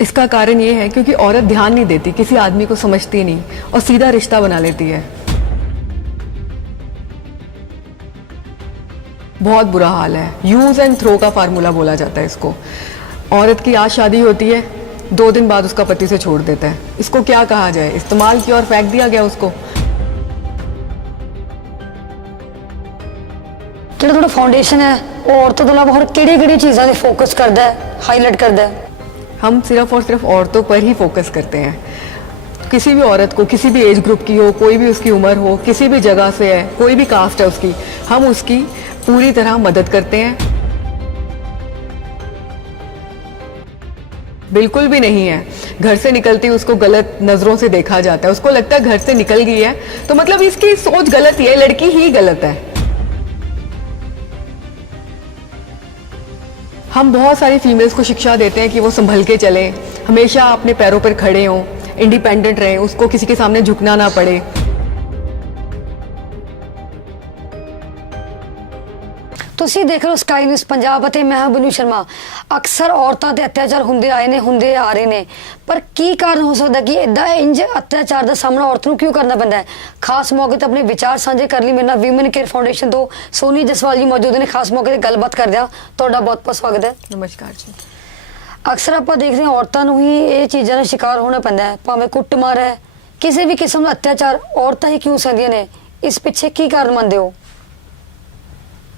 इसका कारण ये है क्योंकि औरत ध्यान नहीं देती, किसी आदमी को समझती नहीं और सीधा रिश्ता बना लेती है। बहुत बुरा हाल है। यूज एंड थ्रो का फार्मूला बोला जाता है इसको। औरत की आज शादी होती है, 2 दिन बाद उसका पति से छोड़ देता है। इसको क्या कहा जाए? इस्तेमाल किया और फेंक दिया गया उसको। ਜਿਹੜਾ ਤੁਹਾਡਾ ਫਾਊਂਡੇਸ਼ਨ ਹੈ ਉਹ ਔਰਤਾਂ ਤੋਂ ਇਲਾਵਾ ਹੋਰ ਕਿਹੜੀ-ਕਿਹੜੀ ਚੀਜ਼ਾਂ 'ਤੇ ਫੋਕਸ ਕਰਦਾ ਹੈ, ਹਾਈਲਾਈਟ ਕਰਦਾ ਹੈ? हम सिर्फ और सिर्फ औरतों पर ही फोकस करते हैं। किसी भी औरत को, किसी भी एज ग्रुप की हो, कोई भी उसकी उम्र हो, किसी भी जगह से है, कोई भी कास्ट है उसकी, हम उसकी पूरी तरह मदद करते हैं। बिल्कुल भी नहीं है घर से निकलती उसको गलत नजरों से देखा जाता है। उसको लगता है घर से निकल गई है तो मतलब इसकी सोच गलत ही है, लड़की ही गलत है। हम बहुत सारी फीमेल्स को शिक्षा देते हैं कि वो संभल के चलें, हमेशा अपने पैरों पर खड़े हों, इंडिपेंडेंट रहें, उसको किसी के सामने झुकना ना पड़े। ਤੁਸੀਂ ਦੇਖ ਰਹੇ ਹੋ ਸਕਾਈ ਨਿਊਜ਼ ਪੰਜਾਬ ਅਤੇ ਮੈਂ ਹਾਂ ਬਨੂ ਸ਼ਰਮਾ। ਅਕਸਰ ਔਰਤਾਂ ਤੇ ਅਤਿਆਚਾਰ ਹੁੰਦੇ ਆ ਰਹੇ ਨੇ, ਪਰ ਕੀ ਕਾਰਨ ਹੋ ਸਕਦਾ ਕਿ ਇਦਾਂ ਇੰਜ ਅਤਿਆਚਾਰ ਦਾ ਸਾਹਮਣਾ ਔਰਤ ਨੂੰ ਕਿਉਂ ਕਰਨਾ ਪੈਂਦਾ ਹੈ? ਖਾਸ ਮੌਕੇ ਤੇ ਆਪਣੇ ਵਿਚਾਰ ਸਾਂਝੇ ਕਰ ਲਈ ਮੇਰੇ ਨਾਲ ਵਿਮਨ ਕੇਅਰ ਫਾਊਂਡੇਸ਼ਨ ਤੋਂ ਸੋਨੀ ਜਸਵਾਲ ਜੀ ਮੌਜੂਦ ਨੇ। ਖਾਸ ਮੌਕੇ ਤੇ ਗੱਲਬਾਤ ਕਰਦੇ ਆ। ਤੁਹਾਡਾ ਬਹੁਤ-ਬਹੁਤ ਸਵਾਗਤ ਹੈ। नमस्कार जी। ਅਕਸਰ ਆਪਾਂ ਦੇਖਦੇ ਹਾਂ ਔਰਤਾਂ ਨੂੰ ਹੀ ਇਹ ਚੀਜ਼ਾਂ ਦਾ ਸ਼ਿਕਾਰ ਹੋਣਾ ਪੈਂਦਾ ਹੈ, ਭਾਵੇਂ ਕੁੱਟਮਾਰ ਹੈ, ਕਿਸੇ ਵੀ ਕਿਸਮ ਦਾ ਅਤਿਆਚਾਰ ਔਰਤਾਂ ਹੀ ਕਿਉਂ ਸਹਿੰਦੀਆਂ ਨੇ? ਇਸ ਪਿੱਛੇ ਕੀ ਕਾਰਨ ਮੰਨਦੇ ਹੋ?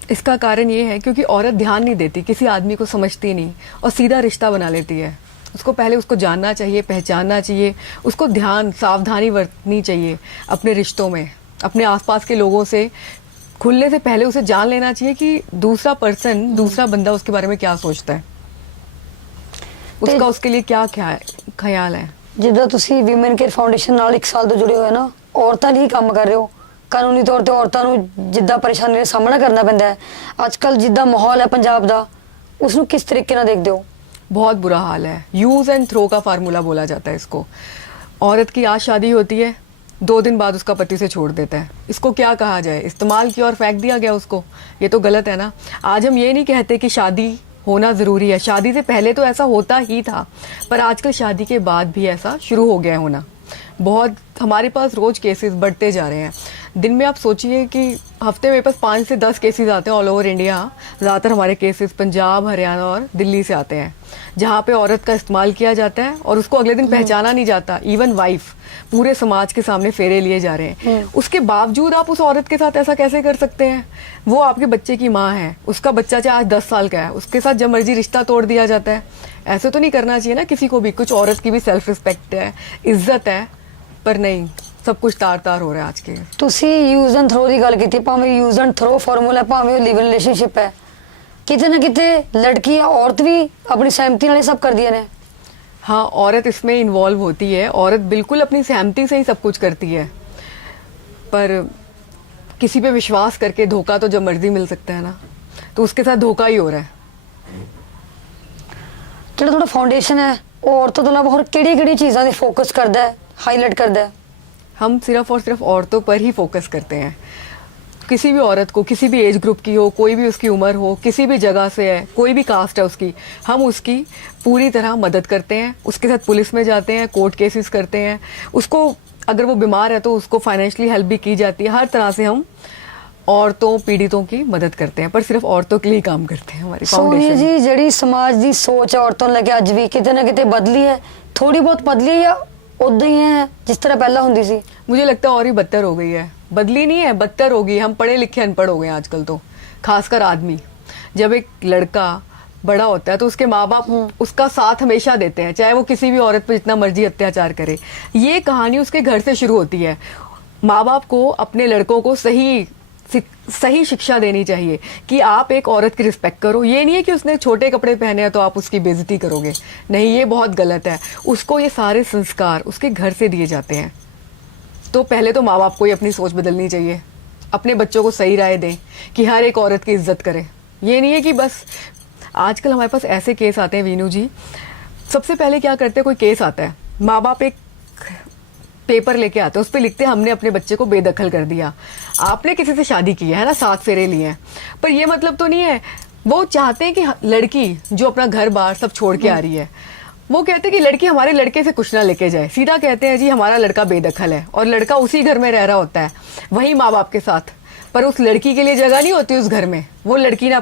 इसका कारण ये है क्योंकि औरत ध्यान नहीं देती, किसी आदमी को समझती नहीं और सीधा रिश्ता बना लेती है। उसको पहले उसको जानना चाहिए, पहचानना चाहिए, उसको ध्यान सावधानी बरतनी चाहिए अपने रिश्तों में। अपने आसपास के लोगों से खुलने से पहले उसे जान लेना चाहिए कि दूसरा पर्सन, दूसरा बंदा उसके बारे में क्या सोचता है, उसका उसके लिए क्या ख्याल है। ਜਿੱਦਾਂ ਤੁਸੀਂ ਵਿਮਨ ਕੇਅਰ ਫਾਊਂਡੇਸ਼ਨ ਨਾਲ 1 ਸਾਲ ਤੋਂ ਜੁੜੇ ਹੋਏ ਨਾ, ਔਰਤਾਂ ਲਈ ਕੰਮ ਕਰ ਰਹੇ ਹੋ। ਕਾਨੂੰਨੀ ਤੌਰ ਤੇ ਔਰਤਾਂ ਨੂੰ ਜਿੱਦਾਂ ਪਰੇਸ਼ਾਨੀ ਦਾ ਸਾਹਮਣਾ ਕਰਨਾ ਪੈਂਦਾ ਹੈ, ਅੱਜ ਕੱਲ ਜਿੱਦਾਂ ਮਾਹੌਲ ਹੈ ਪੰਜਾਬ ਦਾ, ਉਸ ਨੂੰ ਕਿਸ ਤਰੀਕੇ ਨਾਲ ਦੇਖਦੇ ਹੋ? बहुत बुरा हाल है। यूज एंड थ्रो का फार्मूला बोला जाता है इसको। औरत की आज शादी होती है, 2 दिन बाद उसका पति से छोड़ देता है। इसको क्या कहा जाए? इस्तेमाल किया और फेंक दिया गया उसको। ये तो गलत है ना। आज हम ये नहीं कहते कि शादी होना ज़रूरी है, शादी से पहले तो ऐसा होता ही था, पर आजकल शादी के बाद भी ऐसा शुरू हो गया है होना। बहुत हमारे पास रोज़ केसेस बढ़ते जा रहे हैं। दिन में आप सोचिए कि हफ्ते में बस 5 से 10 केसेस आते हैं ऑल ओवर इंडिया। ज़्यादातर हमारे केसेस पंजाब, हरियाणा और दिल्ली से आते हैं, जहाँ पे औरत का इस्तेमाल किया जाता है और उसको अगले दिन पहचाना नहीं जाता। इवन वाइफ पूरे समाज के सामने फेरे लिए जा रहे हैं। उसके बावजूद आप उस औरत के साथ ऐसा कैसे कर सकते हैं? वो आपके बच्चे की माँ है, उसका बच्चा चाहे आज 10 साल का है, उसके साथ जब मर्जी रिश्ता तोड़ दिया जाता है। ऐसे तो नहीं करना चाहिए ना किसी को भी। कुछ औरत की भी सेल्फ रिस्पेक्ट है, इज्जत है, पर नहीं, सब कुछ तार-तार हो रहा है आज के। ਤੁਸੀਂ ਯੂਜ਼ ਐਂਡ ਥਰੋ ਦੀ ਗੱਲ ਕੀਤੀ, ਭਾਵੇਂ ਯੂਜ਼ ਐਂਡ ਥਰੋ ਫਾਰਮੂਲਾ, ਭਾਵੇਂ ਲਿਵ ਇਨ ਰਿਲੇਸ਼ਨਸ਼ਿਪ ਹੈ, ਕਿਤੇ ਨਾ ਕਿਤੇ ਲੜਕੀ या औरत भी अपनी सहमति ਨਾਲ ਇਹ ਸਭ ਕਰਦੀਆਂ ਨੇ। हाँ, औरत इसमें इन्वॉल्व होती है। औरत बिल्कुल अपनी सहमति से ही सब कुछ करती है, पर किसी पे विश्वास करके धोखा तो जब मर्जी मिल सकता है ना, तो उसके साथ धोखा ही हो रहा है। ਜਿਹੜਾ ਤੁਹਾਡਾ ਫਾਊਂਡੇਸ਼ਨ ਹੈ ਉਹ ਔਰਤਾਂ ਤੋਂ ਇਲਾਵਾ ਹੋਰ ਕਿਹੜੀ-ਕਿਹੜੀ ਚੀਜ਼ਾਂ 'ਤੇ ਫੋਕਸ ਕਰਦਾ ਹੈ, ਹਾਈਲਾਈਟ ਕਰਦਾ ਹੈ? हम सिर्फ और सिर्फ औरतों पर ही फोकस करते हैं। किसी भी औरत को, किसी भी एज ग्रुप की हो, कोई भी उसकी उम्र हो, किसी भी जगह से है, कोई भी कास्ट है उसकी, हम उसकी पूरी तरह मदद करते हैं। उसके साथ पुलिस में जाते हैं, कोर्ट केसेस करते हैं। उसको अगर वो बीमार है तो उसको फाइनेंशियली हेल्प भी की जाती है। हर तरह से हम औरतों, पीड़ितों की मदद करते हैं, पर सिर्फ औरतों के लिए काम करते हैं हमारी ਸੋਨੀਆ फाउंडेशन। ਜੀ, ਜਿਹੜੀ ਸਮਾਜ ਦੀ ਸੋਚ ਹੈ ਔਰਤਾਂ ਨੂੰ ਲੈ ਕੇ ਅੱਜ ਵੀ ਕਿਤੇ ਨਾ ਕਿਤੇ ਬਦਲੀ ਹੈ, ਥੋੜੀ ਬਹੁਤ ਬਦਲੀ ਹੈ ਜਾਂ ਉਦਾਂ ਹੀ ਹੈ ਜਿਸ ਤਰ੍ਹਾਂ ਪਹਿਲਾਂ ਹੁੰਦੀ ਸੀ? मुझे लगता है और ही बदतर हो गई है। बदली नहीं है, बदतर हो गई। हम पढ़े लिखे अनपढ़ हो गए हैं आजकल तो, खासकर आदमी। जब एक लड़का बड़ा होता है तो उसके माँ बाप उसका साथ हमेशा देते हैं, चाहे वो किसी भी औरत पर जितना मर्जी अत्याचार करे। ये कहानी उसके घर से शुरू होती है। माँ बाप को अपने लड़कों को सही शिक्षा देनी चाहिए कि आप एक औरत की रिस्पेक्ट करो। ये नहीं है कि उसने छोटे कपड़े पहने हैं तो आप उसकी बेइज्जती करोगे। नहीं, ये बहुत गलत है। उसको ये सारे संस्कार उसके घर से दिए जाते हैं। तो पहले तो माँ बाप को ही अपनी सोच बदलनी चाहिए, अपने बच्चों को सही राय दें कि हर एक औरत की इज्जत करें। ये नहीं है कि बस आजकल हमारे पास ऐसे केस आते हैं वीनू जी। सबसे पहले क्या करते हैं, कोई केस आता है, माँ बाप एक पेपर लेके आते हैं, उस पर लिखते हैं हमने अपने बच्चे को बेदखल कर दिया। आपने किसी से शादी की है ना, 7 फेरे लिए हैं, पर ये मतलब तो नहीं है। वो चाहते हैं कि लड़की जो अपना घर बार सब छोड़ के आ रही है, वो कहते हैं कि लड़की हमारे लड़के से कुछ ना लेके जाए, सीधा कहते हैं जी हमारा लड़का बेदखल है, और लड़का उसी घर में रह रहा होता है वही माँ बाप के साथ, पर उस लड़की के लिए जगह नहीं होती उस घर में। वो लड़की ना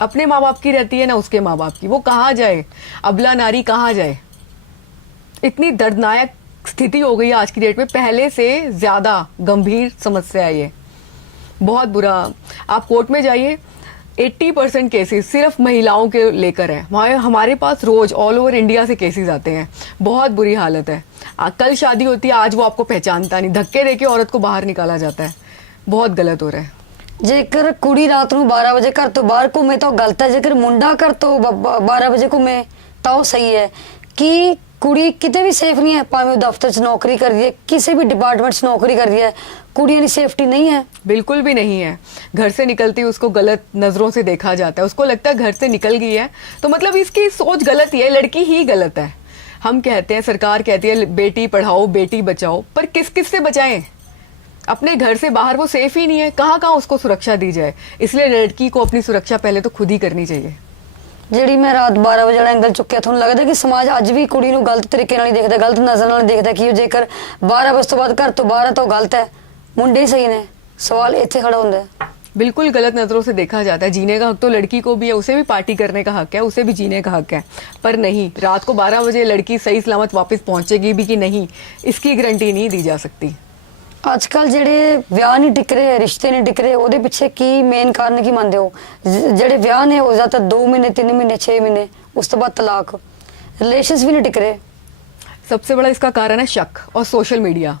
अपने माँ बाप की रहती है ना उसके माँ बाप की, वो कहाँ जाए, अबला नारी कहाँ जाए। इतनी दर्दनाक स्थिति हो गई है आज की डेट में, पहले से ज्यादा गंभीर समस्या है ये, बहुत बुरा। आप कोर्ट में जाइए, 80% केसेस सिर्फ महिलाओं के लेकर है। हमारे पास रोज ऑल ओवर इंडिया से केसेस आते हैं, बहुत बुरी हालत है। कल शादी होती है, आज वो आपको पहचानता नहीं, धक्के देके औरत को बाहर निकाला जाता है, बहुत गलत हो रहा है। जेकर कुड़ी रात ਨੂੰ 12 ਵਜੇ ਘਰ ਤੋਂ ਬਾਹਰ ਘੁੰਮੇ ਤਾਂ ਗਲਤ ਹੈ, ਜੇਕਰ ਮੁੰਡਾ ਘਰ ਤੋਂ 12 ਵਜੇ ਘੁੰਮੇ ਤਾਂ ਉਹ ਸਹੀ ਹੈ। ਕਿ ਕੁੜੀ ਕਿਤੇ ਵੀ ਸੇਫ ਨਹੀਂ ਹੈ, ਭਾਵੇਂ ਉਹ ਦਫ਼ਤਰ 'ਚ ਨੌਕਰੀ ਕਰ ਰਹੀ ਹੈ, ਕਿਸੇ ਵੀ ਡਿਪਾर्टमेंट 'ਚ नौकरी कर रही है, कुड़ियों की सेफ्टी नहीं है। बिल्कुल भी नहीं है। घर से निकलती उसको गलत नजरों से देखा जाता है, उसको लगता है घर से निकल गई है तो मतलब इसकी सोच गलत ही है, लड़की ही गलत है। हम कहते हैं, सरकार कहती है बेटी पढ़ाओ बेटी बचाओ, पर किस किस से बचाएं? अपने घर से बाहर वो सेफ ही नहीं है, कहाँ कहाँ उसको सुरक्षा दी जाए। इसलिए लड़की को अपनी सुरक्षा पहले तो खुद ही करनी चाहिए। ਜਿਹੜੀ ਮੈਂ ਰਾਤ 12 ਵਜੇ ਵਾਲਾ ਐਂਗਲ ਚੁੱਕਿਆ, ਤੁਹਾਨੂੰ ਲੱਗਦਾ ਕਿ ਸਮਾਜ ਅੱਜ ਵੀ ਕੁੜੀ ਨੂੰ ਗਲਤ ਤਰੀਕੇ ਨਾਲ ਹੀ ਦੇਖਦਾ, ਗਲਤ ਨਜ਼ਰ ਨਾਲ ਦੇਖਦਾ ਕਿ ਉਹ ਜੇਕਰ 12 ਵਜੇ ਤੋਂ ਬਾਅਦ ਘਰ ਤੋਂ ਬਾਹਰ ਹੈ ਤਾਂ ਉਹ ਗਲਤ ਹੈ, ਮੁੰਡੇ ਸਹੀ ਨੇ? ਸਵਾਲ ਇੱਥੇ खड़ा ਹੁੰਦਾ है। बिल्कुल गलत नजरों से देखा जाता है। जीने का हक तो लड़की को भी है, उसे भी पार्टी करने का हक है, उसे भी जीने का हक है, पर नहीं, रात को 12 बजे लड़की सही सलामत वापस पहुंचेगी भी कि नहीं, इसकी गारंटी नहीं दी जा सकती। ਅੱਜ ਕੱਲ ਜਿਹੜੇ ਵਿਆਹ ਨਹੀਂ ਟਿਕ ਰਹੇ, ਰਿਸ਼ਤੇ ਨਹੀਂ ਟਿਕ ਰਹੇ, ਉਹਦੇ ਪਿੱਛੇ ਕੀ ਮੇਨ ਕਾਰਨ ਕੀ ਮੰਨਦੇ ਹੋ? ਜਿਹੜੇ ਵਿਆਹ ਨੇ ਉਹ ਜ਼ਿਆਦਾ 2 ਮਹੀਨੇ 3 ਮਹੀਨੇ 6 महीने, ਉਸ ਤੋਂ ਬਾਅਦ ਤਲਾਕ, रिलेशंस भी नहीं टिक रहे। सबसे बड़ा इसका कारण है शक और सोशल मीडिया।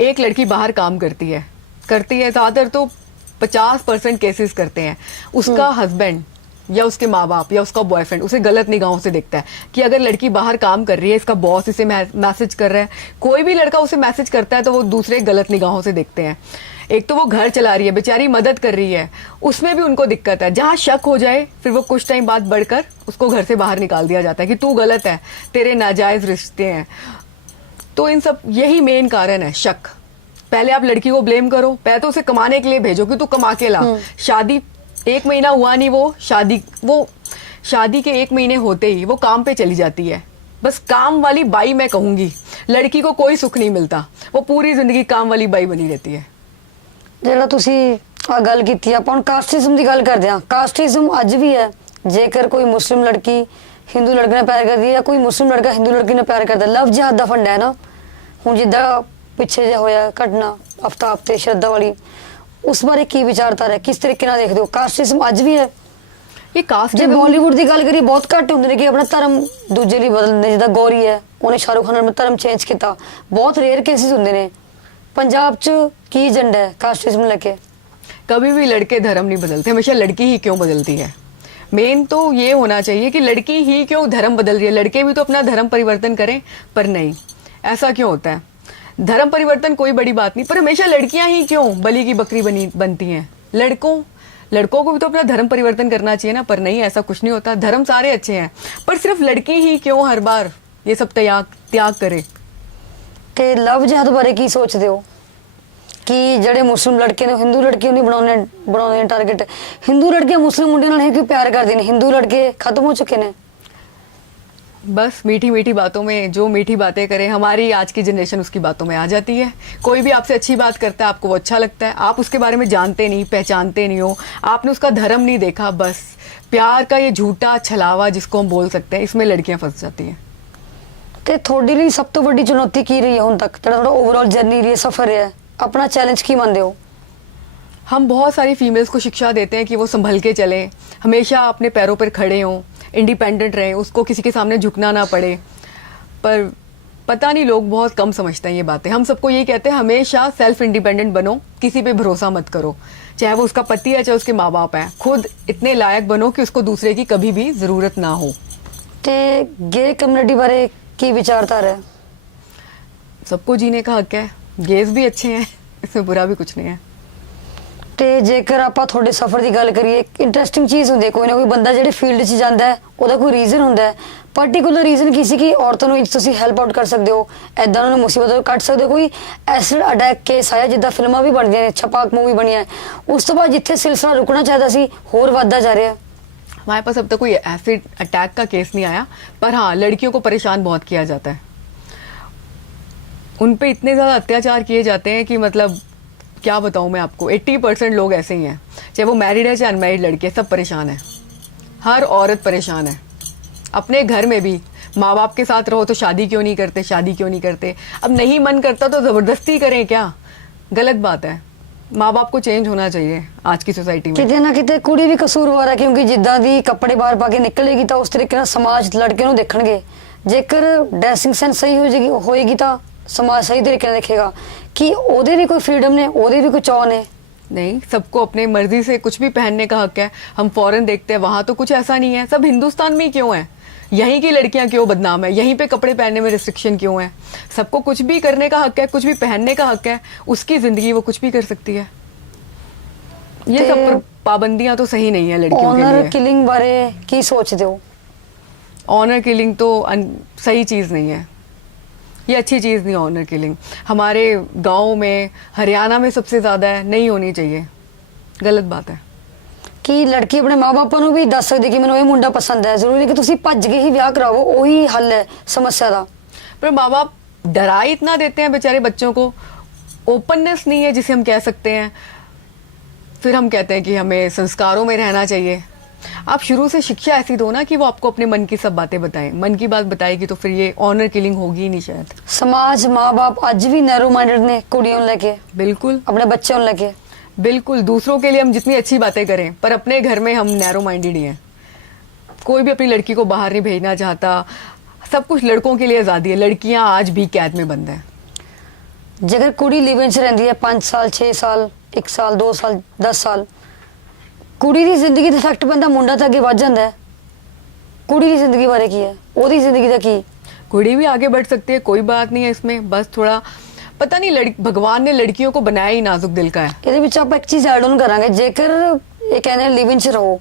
एक लड़की बाहर काम करती है ज्यादातर तो 50% केसेस करते हैं, उसका हस्बैंड या उसके माँ बाप या उसका बॉयफ्रेंड उसे गलत निगाहों से देखता है कि अगर लड़की बाहर काम कर रही है, इसका बॉस इसे मैसेज कर रहा है, कोई भी लड़का उसे मैसेज करता है तो वो दूसरे गलत निगाहों से देखते हैं। एक तो वो घर चला रही है, बेचारी मदद कर रही है, उसमें भी उनको दिक्कत है। जहां शक हो जाए फिर वो कुछ टाइम बाद बढ़कर उसको घर से बाहर निकाल दिया जाता है कि तू गलत है, तेरे नाजायज रिश्ते हैं। तो इन सब यही मेन कारण है, शक। पहले आप लड़की को ब्लेम करो, पहले तो उसे कमाने के लिए भेजो कि तू कमा के ला। शादी 1 महीना हुआ नहीं, वो शादी के 1 महीने होते ही वो काम पे चली जाती है। बस काम वाली बाई मैं कहूंगी, लड़की को कोई सुख नहीं मिलता, वो पूरी जिंदगी काम वाली बाई बनी रहती है। ਜਿਹੜਾ ਤੁਸੀਂ ਆ ਗੱਲ ਕੀਤੀ, ਆਪਾਂ ਹੁਣ ਕਾਸਟਿਜ਼ਮ ਦੀ ਗੱਲ ਕਰਦੇ ਹਾਂ। ਕਾਸਟਿਜ਼ਮ ਅੱਜ ਵੀ ਹੈ। ਜੇਕਰ ਕੋਈ ਮੁਸਲਿਮ ਲੜਕੀ ਹਿੰਦੂ ਲੜਕੇ ਨਾਲ ਪਿਆਰ ਕਰਦੀ ਹੈ ਜਾਂ ਕੋਈ ਮੁਸਲਿਮ ਲੜਕਾ ਹਿੰਦੂ ਲੜਕੀ ਨਾਲ ਪਿਆਰ ਕਰਦਾ, ਲਵ ਜਿਹਾਦ ਦਾ ਫੰਡਾ ਹੈ ਨਾ। ਹੁਣ ਜਿੱਦਾਂ ਪਿੱਛੇ ਜਿਹਾ ਹੋਇਆ ਘਟਨਾ ਆਫਤਾਬ ਤੇ ਸ਼ਰਧਾ ਵਾਲੀ, ਉਸ ਬਾਰੇ ਕੀ ਵਿਚਾਰਧਾਰਾ ਹੈ, ਕਿਸ ਤਰੀਕੇ ਨਾਲ ਦੇਖਦੇ ਹੋ? ਕਾਸਟਿਜ਼ਮ ਅੱਜ ਵੀ ਹੈ। ये कास्ट ਜੇ ਬਾਲੀਵੁੱਡ ਦੀ ਗੱਲ ਕਰੀਏ, ਬਹੁਤ ਘੱਟ ਹੁੰਦੇ ਨੇ ਕਿ ਆਪਣਾ ਧਰਮ ਦੂਜੇ ਲਈ ਬਦਲ ਦਿੰਦੇ। ਜਿੱਦਾਂ ਗੌਰੀ ਹੈ, ਉਹਨੇ ਸ਼ਾਹਰੁਖ ਖਾਨ ਨਾਲ ਧਰਮ ਚੇਂਜ ਕੀਤਾ, ਬਹੁਤ ਰੇਅਰ ਕੇਸਿਸ ਹੁੰਦੇ ਨੇ। पंजाब च की एजेंडा है कास्टिज्म लेके? कभी भी लड़के धर्म नहीं बदलते, हमेशा लड़की ही क्यों बदलती है। मेन तो ये होना चाहिए कि लड़की ही क्यों धर्म बदल रही है, लड़के भी तो अपना धर्म परिवर्तन करें, पर नहीं, ऐसा क्यों होता है। धर्म परिवर्तन कोई बड़ी बात नहीं, पर हमेशा लड़कियां ही क्यों बलि की बकरी बनती हैं। लड़कों को भी तो अपना धर्म परिवर्तन करना चाहिए ना, पर नहीं, ऐसा कुछ नहीं होता। धर्म सारे अच्छे हैं, पर सिर्फ लड़की ही क्यों हर बार ये सब त्याग करे। ਤੇ ਲਵ ਜਿਹਾਦ ਬਾਰੇ ਕੀ ਸੋਚਦੇ ਹੋ ਕਿ ਜਿਹੜੇ ਮੁਸਲਿਮ ਲੜਕੇ ਨੇ ਹਿੰਦੂ ਲੜਕੀਆਂ ਨੂੰ ਬਣਾਉਣੇ ਨੇ ਟਾਰਗੇਟ? ਹਿੰਦੂ ਲੜਕੀਆਂ ਮੁਸਲਿਮ ਮੁੰਡਿਆਂ ਨਾਲ ਹੀ ਕਿਉਂ ਪਿਆਰ ਕਰਦੇ ਨੇ? ਹਿੰਦੂ ਲੜਕੇ ਖਤਮ ਹੋ ਚੁੱਕੇ ਨੇ। बस मीठी मीठी बातों में जो मीठी बातें करे, हमारी आज की जनरेशन उसकी बातों में आ जाती है। कोई भी आपसे अच्छी बात करता है, आपको वो अच्छा लगता है, आप उसके बारे में जानते नहीं, पहचानते नहीं हो, आपने उसका धर्म नहीं देखा, बस प्यार का ये झूठा छलावा जिसको हम बोल सकते हैं, इसमें लड़कियां फंस जाती हैं। ਤੇ ਤੁਹਾਡੇ ਲਈ ਸਭ ਤੋਂ ਵੱਡੀ ਚੁਣੌਤੀ ਕੀ ਰਹੀ ਹੈ ਹੁਣ ਤੱਕ? ਜਿਹੜਾ ਤੁਹਾਡਾ ਓਵਰਆਲ ਜਰਨੀ ਰਹੀ ਹੈ, ਸਫਰ ਹੈ, अपना चैलेंज की मानते हो? हम बहुत सारी फीमेल्स को शिक्षा देते हैं कि वो संभल के चले, हमेशा अपने पैरों पर खड़े हों, इंडिपेंडेंट रहें, उसको किसी के सामने झुकना ना पड़े। पर पता नहीं, लोग बहुत कम समझते हैं ये बातें। हम सबको ये कहते हैं हमेशा सेल्फ इंडिपेंडेंट बनो, किसी पे भरोसा मत करो, चाहे वो उसका पति है चाहे उसके माँ बाप है। खुद इतने लायक बनो कि उसको दूसरे की कभी भी जरूरत ना हो। ते गे कम्युनिटी बारे की विचारधारा है? सबको जीने का हक है, गेज भी अच्छे हैं, इसमें बुरा भी कुछ नहीं है। ਤੇ ਜੇਕਰ ਆਪਾਂ ਤੁਹਾਡੇ ਸਫ਼ਰ ਦੀ ਗੱਲ ਕਰੀਏ, ਇੱਕ ਇੰਟਰਸਟਿੰਗ ਚੀਜ਼ ਹੁੰਦੀ ਹੈ, ਕੋਈ ਨਾ ਕੋਈ ਬੰਦਾ ਜਿਹੜੇ ਫੀਲਡ 'ਚ ਜਾਂਦਾ ਹੈ ਉਹਦਾ ਕੋਈ ਰੀਜ਼ਨ ਹੁੰਦਾ ਹੈ। ਪਾਰਟਿਕੂਲਰ ਰੀਜ਼ਨ ਕਿਸੇ ਕੀ ਔਰਤਾਂ ਨੂੰ ਤੁਸੀਂ ਹੈਲਪ ਆਊਟ ਕਰ ਸਕਦੇ ਹੋ, ਐਦਾਂ ਉਹਨਾਂ ਨੂੰ ਮੁਸੀਬਤ ਤੋਂ ਕੱਢ ਸਕਦੇ ਹੋ। ਕੋਈ ਐਸਿਡ ਅਟੈਕ ਕੇਸ ਆਇਆ, ਜਿੱਦਾਂ ਫਿਲਮਾਂ ਵੀ ਬਣਦੀਆਂ ਨੇ, ਛਪਾਕ ਮੂਵੀ ਬਣੀ ਹੈ, ਉਸ ਤੋਂ ਬਾਅਦ ਜਿੱਥੇ ਸਿਲਸਿਲਾ ਰੁਕਣਾ ਚਾਹੀਦਾ ਸੀ ਹੋਰ ਵੱਧਦਾ ਜਾ ਰਿਹਾ। हमारे पास अब तक कोई एसिड अटैक का केस नहीं आया, पर हाँ लड़कियों को परेशान बहुत किया जाता है। उन पे इतने ज़्यादा अत्याचार किए जाते हैं कि मतलब क्या बताऊँ मैं आपको। 80% लोग ऐसे ही हैं, चाहे वो मैरिड है चाहे अनमैरिड लड़के, सब परेशान है। हर औरत परेशान है। अपने घर में भी माँ बाप के साथ रहो तो शादी क्यों नहीं करते, शादी क्यों नहीं करते। अब नहीं मन करता तो ज़बरदस्ती करें क्या, गलत बात है। माँ बाप को चेंज होना चाहिए आज की सोसाइटी में। ਕਿਤੇ ਨਾ ਕਿਤੇ ਕੁੜੀ ਵੀ ਕਸੂਰਵਾਰ ਹੈ, ਕਿਉਂਕਿ ਜਿੱਦਾਂ ਦੀ ਕੱਪੜੇ ਬਾਹਰ ਪਾ ਕੇ ਨਿਕਲੇਗੀ ਤਾਂ ਉਸ ਤਰੀਕੇ ਨਾਲ ਸਮਾਜ ਲੜਕੇ ਨੂੰ ਦੇਖਣਗੇ। ਜੇਕਰ ਡਰੈਸਿੰਗ ਸੈਂਸ ਸਹੀ ਹੋਏਗੀ ਤਾਂ ਸਮਾਜ ਸਹੀ ਤਰੀਕੇ ਨਾਲ ਦੇਖੇਗਾ ਕਿ ਉਹਦੇ ਵੀ ਕੋਈ ਫ੍ਰੀडम ਨੇ, ਉਹਦੇ ਵੀ ਕੋਈ ਚੌਨ ਨੇ। नहीं, सबको अपने मर्जी से कुछ भी पहनने का हक है। हम फॉरेन देखते हैं, वहां तो कुछ ऐसा नहीं है। सब हिंदुस्तान में ही क्यों है, यहीं की लड़कियां क्यों बदनाम है, यहीं पे कपड़े पहनने में रिस्ट्रिक्शन क्यों है। सबको कुछ भी करने का हक है, कुछ भी पहनने का हक है। उसकी जिंदगी वो कुछ भी कर सकती है। ये सब पर पाबंदियां तो सही नहीं है लड़कियों के ऑनर लिए। किलिंग बारे की सोचते हो? ऑनर किलिंग तो सही चीज नहीं है, ये अच्छी चीज नहीं है ऑनर किलिंग। हमारे गांव में, हरियाणा में सबसे ज्यादा है, नहीं होनी चाहिए, गलत बात है। ਕਿ ਲੜਕੀ ਆਪਣੇ ਮਾਪੇ ਨੂੰ ਵੀ ਦੱਸ ਸਕਦੀ ਕਿ ਮੈਨੂੰ ਇਹ ਮੁੰਡਾ ਪਸੰਦ ਹੈ, ਜ਼ਰੂਰੀ ਕਿ ਤੁਸੀਂ ਭੱਜ ਕੇ ਹੀ ਵਿਆਹ ਕਰਾਵੋ, ਉਹੀ ਹੱਲ ਹੈ ਸਮੱਸਿਆ ਦਾ। पर माँ बाप डरा ही इतना देते हैं बेचारे बच्चों को, ओपननेस नहीं है जिसे हम कह सकते हैं। फिर हम कहते हैं कि हमें संस्कारों में रहना चाहिए। आप शुरू से शिक्षा ऐसी दो ना कि वो आपको अपने मन की सब बातें बताएं। मन की बात बताएगी तो फिर ये ऑनर किलिंग होगी ही नहीं शायद। ਸਮਾਜ ਮਾਪੇ ਅੱਜ ਵੀ ਨੈਰੋ ਮਾਈंडेड ਨੇ ਕੁੜੀਆਂ ਨੂੰ ਲੈ ਕੇ, बिल्कुल ਆਪਣੇ ਬੱਚਿਆਂ ਨੂੰ ਲੈ ਕੇ। बिल्कुल, दूसरों के लिए हम जितनी अच्छी बातें करें पर अपने घर में हम नैरो माइंडेड ही हैं। कोई भी अपनी लड़की को बाहर नहीं भेजना चाहता। सब कुछ लड़कों के लिए आज़ादी है, लड़कियां आज भी कैद में बंद हैं। ਜੇਕਰ ਕੁੜੀ ਲਿਵ ਇਨ ਚ ਰਹਿੰਦੀ ਹੈ 5 ਸਾਲ 6 ਸਾਲ 1 ਸਾਲ 2 ਸਾਲ 10 ਸਾਲ, ਕੁੜੀ ਦੀ ਜ਼ਿੰਦਗੀ ਤੇ ਇਫੈਕਟ ਪੈਂਦਾ, ਮੁੰਡਾ ਤਾਂ ਅੱਗੇ ਵੱਧ ਜਾਂਦਾ ਹੈ। ਕੁੜੀ ਦੀ ਜ਼ਿੰਦਗੀ ਬਾਰੇ ਕੀ ਹੈ, ਉਹਦੀ ਜ਼ਿੰਦਗੀ ਦਾ ਕੀ? कुड़ी भी आगे बढ़ सकती है, कोई बात नहीं है इसमें। बस थोड़ा पता नहीं, भगवान ने लड़कियों को बनाया ही नाजुक दिल का है। ਇਹਦੇ ਵਿੱਚ ਆਪਾਂ ਇੱਕ ਚੀਜ਼ ਐਡ ਆਨ ਕਰਾਂਗੇ। ਜੇਕਰ ਇਹ ਕਹਿੰਦੇ ਲਿਵ ਇਨ ਚ ਰਹੋ,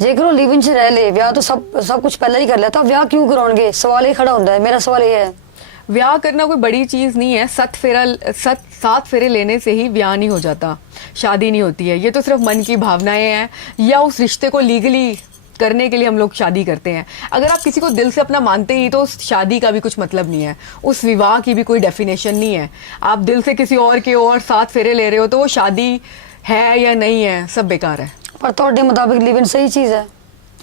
ਜੇਕਰ ਉਹ ਲਿਵ ਇਨ ਚ ਰਹਿ ਲੇ, ਵਿਆਹ ਤਾਂ ਸਭ ਕੁਝ ਪਹਿਲਾਂ ਹੀ ਕਰ ਲਿਆ, ਤਾਂ ਵਿਆਹ ਕਿਉਂ ਕਰਾਉਣਗੇ? ਸਵਾਲ ਇਹ ਖੜਾ ਹੁੰਦਾ ਹੈ। ਮੇਰਾ ਸਵਾਲ ਇਹ ਹੈ, ब्याह करना कोई बड़ी चीज नहीं है। 7 फेरे लेने से ही ब्याह नहीं हो जाता, शादी नहीं होती है। ये तो सिर्फ मन की भावनाएं हैं, या उस रिश्ते को लीगली करने के लिए हम लोग शादी करते हैं। अगर आप किसी को दिल से अपना मानते ही तो उस शादी का भी कुछ मतलब नहीं है, उस विवाह की भी कोई डेफिनेशन नहीं है। आप दिल से किसी और के और 7 फेरे ले रहे हो तो वो शादी है या नहीं है, सब बेकार है। ਪਰ ਤੁਹਾਡੇ ਮੁਤਾबिक लिव इन सही चीज है?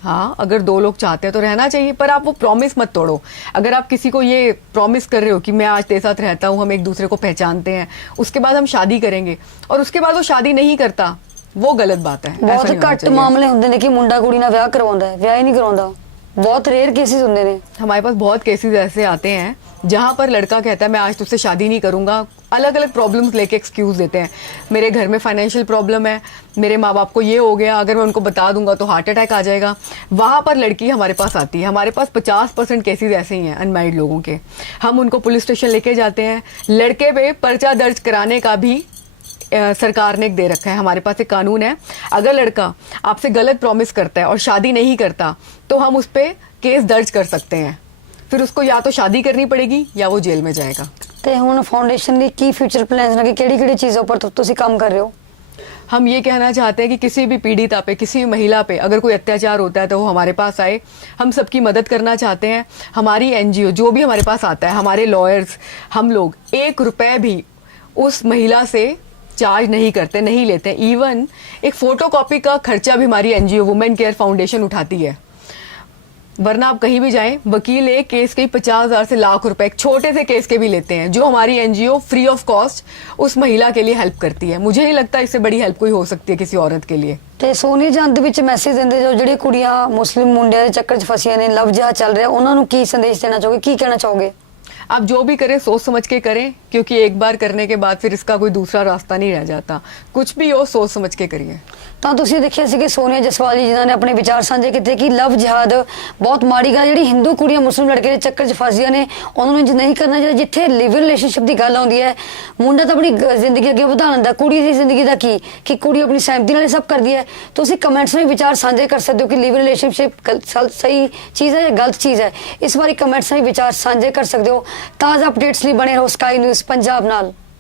हाँ, अगर 2 लोग चाहते हैं तो रहना चाहिए, पर आप वो प्रॉमिस मत तोड़ो। अगर आप किसी को ये प्रॉमिस कर रहे हो कि मैं आज तेरे साथ रहता हूँ, हम एक दूसरे को पहचानते हैं, उसके बाद हम शादी करेंगे और उसके बाद वो शादी नहीं करता, वो गलत बात है। ऐसा ਬਹੁਤ नहीं होना ਘੱਟ चाहिए। ਮਾਮਲੇ ਹੁੰਦੇ ਨੇ ਕਿ ਮੁੰਡਾ ਕੁੜੀ ਨਾਲ ਵਿਆਹ ਕਰਵਾਉਂਦਾ ਹੈ, ਵਿਆਹ ਹੀ ਨਹੀਂ ਕਰਾਉਂਦਾ। बहुत रेयर केसेस ਹੁੰਦੇ ਨੇ। हमारे पास बहुत केसेस ऐसे आते हैं जहाँ पर लड़का कहता है मैं आज तुझसे शादी नहीं करूंगा, अलग अलग प्रॉब्लम्स लेके एक्सक्यूज देते हैं। मेरे घर में फाइनेंशियल प्रॉब्लम है, मेरे माँ बाप को ये हो गया, अगर मैं उनको बता दूंगा तो हार्ट अटैक आ जाएगा। वहाँ पर लड़की हमारे पास आती है। हमारे पास 50% केसेस ऐसे ही हैं अनमैरिड लोगों के। हम उनको पुलिस स्टेशन लेके जाते हैं। लड़के पे पर्चा दर्ज कराने का भी सरकार ने एक दे रखा है। हमारे पास एक कानून है, अगर लड़का आपसे गलत प्रॉमिस करता है और शादी नहीं करता तो हम उस पर केस दर्ज कर सकते हैं। फिर उसको या तो शादी करनी पड़ेगी या वो जेल में जाएगा। ਤੇ ਹੁਣ ਫਾਊਂਡੇਸ਼ਨ ਦੀ ਕੀ ਫਿਊਚਰ ਪਲਾਨਸ ਨੇ, ਕਿ ਕਿਹੜੀ-ਕਿਹੜੀ ਚੀਜ਼ਾਂ ਉੱਪਰ ਤੁਸੀਂ ਕੰਮ ਕਰ ਰਹੇ ਹੋ? हम ये कहना चाहते हैं कि किसी भी पीड़िता पे, किसी भी महिला पे अगर कोई अत्याचार होता है तो वो हमारे पास आए। हम सबकी मदद करना चाहते हैं। हमारी एनजीओ जो भी हमारे पास आता है, हमारे लॉयर्स, हम लोग 1 रुपए भी उस महिला से चार्ज नहीं करते, नहीं लेते। इवन एक फोटोकॉपी का खर्चा भी हमारी एनजीओ वुमेन केयर फाउंडेशन उठाती है। वरना आप कहीं भी जाएं, वकील एक केस के 50,000 से लाख रुपए एक छोटे से केस के भी लेते हैं, जो हमारी एनजीओ फ्री ऑफ कॉस्ट उस महिला के लिए हेल्प करती है। मुझे नहीं लगता इससे बड़ी हेल्प कोई हो सकती है किसी औरत के लिए। ਤੇ ਸੋਨੀਆ ਜਾਂਦ ਵਿੱਚ ਮੈਸੇਜ ਦਿੰਦੇ ਜੋ ਜਿਹੜੇ ਕੁੜੀਆਂ ਮੁਸਲਿਮ ਮੁੰਡਿਆਂ ਦੇ ਚੱਕਰ 'ਚ ਫਸੀਆਂ ਨੇ, ਲਵ ਜਿਹਾ ਚੱਲ ਰਿਹਾ, ਉਹਨਾਂ ਨੂੰ ਕੀ ਸੰਦੇਸ਼ ਦੇਣਾ ਚਾਹੋਗੇ, ਕੀ ਕਹਿਣਾ ਚਾਹੋਗੇ? आप जो भी करें सोच समझ के करें, क्योंकि एक बार करने के बाद फिर इसका कोई दूसरा रास्ता नहीं रह जाता। कुछ भी हो सोच समझ के करिए। ਤਾਂ ਤੁਸੀਂ ਦੇਖਿਆ ਸੀ ਕਿ ਸੋਨੀਆ ਜਸਵਾਲ ਜੀ ਜਿਨ੍ਹਾਂ ਨੇ ਆਪਣੇ ਵਿਚਾਰ ਸਾਂਝੇ ਕੀਤੇ ਕਿ ਲਵ ਜਿਹਾਦ ਬਹੁਤ ਮਾੜੀ ਗੱਲ, ਜਿਹੜੀ ਹਿੰਦੂ ਕੁੜੀਆਂ ਮੁਸਲਿਮ ਲੜਕੇ ਦੇ ਚੱਕਰ 'ਚ ਫਸੀਆਂ ਨੇ ਉਹਨਾਂ ਨੂੰ ਇੰਜ ਨਹੀਂ ਕਰਨਾ ਚਾਹੀਦਾ। ਜਿੱਥੇ ਲਿਵ ਰਿਲੇਸ਼ਨਸ਼ਿਪ ਦੀ ਗੱਲ ਆਉਂਦੀ ਹੈ, ਮੁੰਡਾ ਤਾਂ ਆਪਣੀ ਜ਼ਿੰਦਗੀ ਅੱਗੇ ਵਧਾ ਲੈਂਦਾ, ਕੁੜੀ ਦੀ ਜ਼ਿੰਦਗੀ ਦਾ ਕੀ ਕਿ ਕੁੜੀ ਆਪਣੀ ਸਹਿਮਤੀ ਨਾਲ ਇਹ ਸਭ ਕਰਦੀ ਹੈ। ਤੁਸੀਂ ਕਮੈਂਟਸ ਵਿੱਚ ਵਿਚਾਰ ਸਾਂਝੇ ਕਰ ਸਕਦੇ ਹੋ ਕਿ ਲਿਵ ਰਿਲੇਸ਼ਨਸ਼ਿਪ ਸਹੀ ਚੀਜ਼ ਹੈ ਜਾਂ ਗਲਤ ਚੀਜ਼ ਹੈ। ਇਸ ਬਾਰੇ ਕਮੈਂਟਸ ਵਿੱਚ ਵਿਚਾਰ ਸਾਂਝੇ ਕਰ ਸਕਦੇ ਹੋ। ਤਾਜ਼ਾ ਅਪਡੇਟਸ ਲਈ ਬਣੇ ਰਹੋ ਸਕਾਈ ਨਿਊਜ਼ ਪੰਜਾਬ ਨਾਲ।